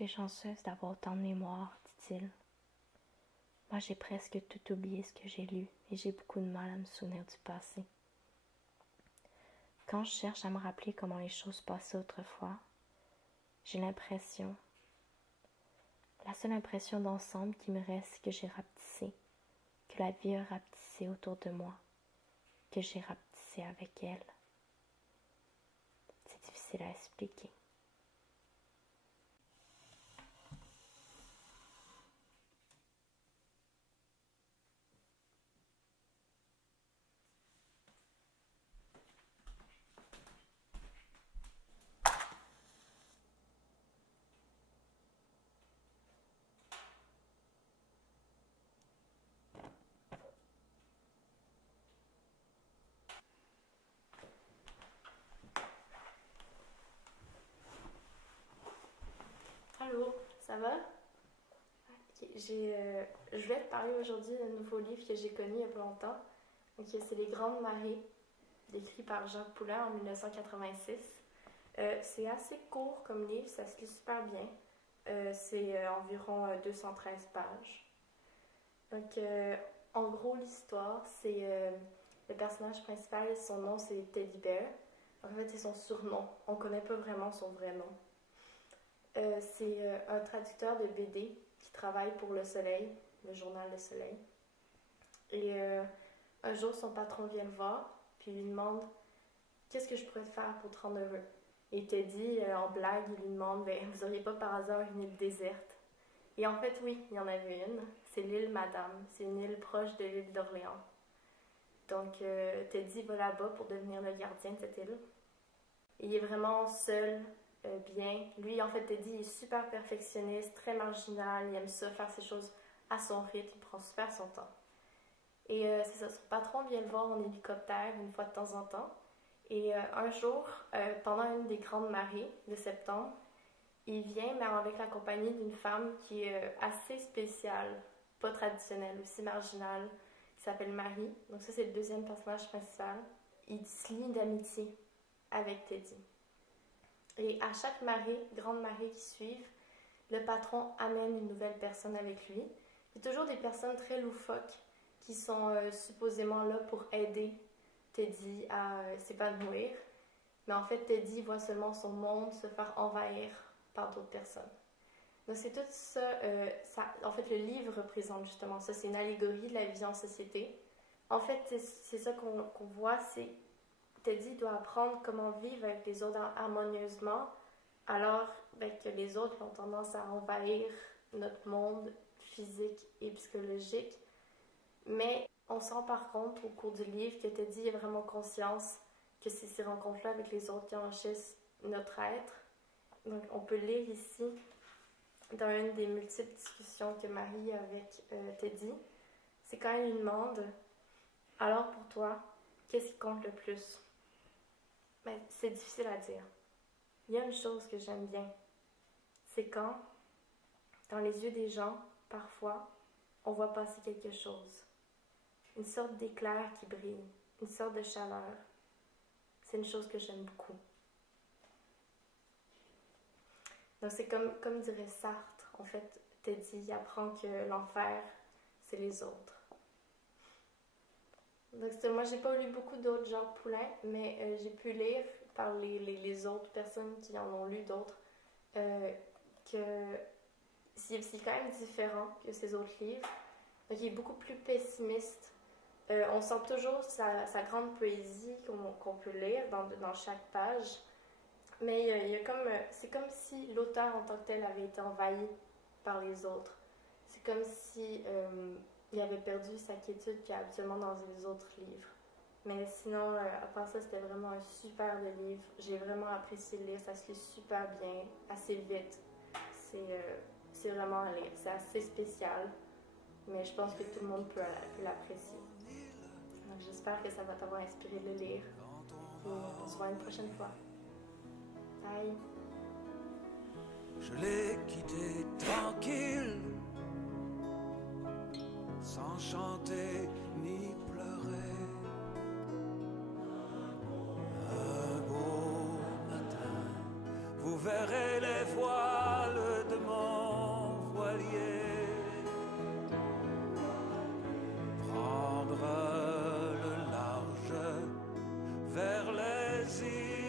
Tu es chanceuse d'avoir autant de mémoire, dit-il. Moi, j'ai presque tout oublié ce que j'ai lu et j'ai beaucoup de mal à me souvenir du passé. Quand je cherche à me rappeler comment les choses passaient autrefois, j'ai l'impression, la seule impression d'ensemble qui me reste, c'est que j'ai rapetissé, que la vie a rapetissé autour de moi, que j'ai rapetissé avec elle. C'est difficile à expliquer. Allô, ça va? Ok, je voulais te parler aujourd'hui d'un nouveau livre que j'ai connu il y a pas longtemps. Donc, c'est Les Grandes Marées, écrit par Jacques Poulain en 1986. C'est assez court comme livre, ça se lit super bien. C'est environ 213 pages. Donc, en gros, l'histoire, c'est le personnage principal, son nom c'est Teddy Bear. En fait, c'est son surnom. On connaît pas vraiment son vrai nom. C'est un traducteur de BD qui travaille pour Le Soleil, le journal Le Soleil. Et un jour, son patron vient le voir, puis il lui demande qu'est-ce que je pourrais te faire pour te rendre heureux. Et Teddy, en blague, il lui demande vous auriez pas par hasard une île déserte? Et en fait, oui, il y en avait une. C'est l'île Madame. C'est une île proche de l'île d'Orléans. Donc, Teddy va là-bas pour devenir le gardien de cette île. Et il est vraiment seul, bien. Lui, en fait, Teddy est super perfectionniste, très marginal. Il aime ça, faire ses choses à son rythme. Il prend super son temps. Et c'est ça, son patron vient le voir en hélicoptère une fois de temps en temps. Et un jour, pendant une des grandes marées de septembre, il vient, mais avec la compagnie d'une femme qui est assez spéciale, pas traditionnelle, aussi marginale, qui s'appelle Marie. Donc ça, c'est le deuxième personnage principal. Il se lie d'amitié avec Teddy. Et à chaque marée, grande marée qui suivent, le patron amène une nouvelle personne avec lui. Il y a toujours des personnes très loufoques qui sont supposément là pour aider Teddy à s'épanouir. Mais en fait, Teddy voit seulement son monde se faire envahir par d'autres personnes. Donc c'est tout ça, en fait le livre représente justement ça, c'est une allégorie de la vie en société. En fait, c'est ça qu'on voit, c'est Teddy doit apprendre comment vivre avec les autres harmonieusement, alors que les autres ont tendance à envahir notre monde physique et psychologique. Mais on sent par contre au cours du livre que Teddy a vraiment conscience que c'est ces rencontres-là avec les autres qui enrichissent notre être. Donc on peut lire ici, dans une des multiples discussions que Marie a avec Teddy, c'est quand elle lui demande « Alors pour toi, qu'est-ce qui compte le plus? » Ben, c'est difficile à dire. Il y a une chose que j'aime bien, c'est quand, dans les yeux des gens, parfois, on voit passer quelque chose. Une sorte d'éclair qui brille, une sorte de chaleur. C'est une chose que j'aime beaucoup. Donc c'est comme dirait Sartre, en fait, Teddy apprend que l'enfer, c'est les autres. Donc moi j'ai pas lu beaucoup d'autres Jacques Poulain, mais j'ai pu lire par les autres personnes qui en ont lu d'autres que c'est quand même différent que ces autres livres. Donc il est beaucoup plus pessimiste. On sent toujours sa grande poésie qu'on peut lire dans chaque page. Mais c'est comme si l'auteur en tant que tel avait été envahi par les autres. C'est comme si il avait perdu sa quiétude qu'il y a habituellement dans les autres livres. Mais sinon, à part ça, c'était vraiment un super livre. J'ai vraiment apprécié le lire. Ça se lit super bien, assez vite. C'est vraiment à lire. C'est assez spécial, mais je pense que tout le monde peut l'apprécier. Donc j'espère que ça va t'avoir inspiré de le lire. Et on se voit une prochaine fois. Bye. Je l'ai quitté tranquille, sans chanter ni pleurer. Un beau matin, vous verrez les voiles de mon plaisir.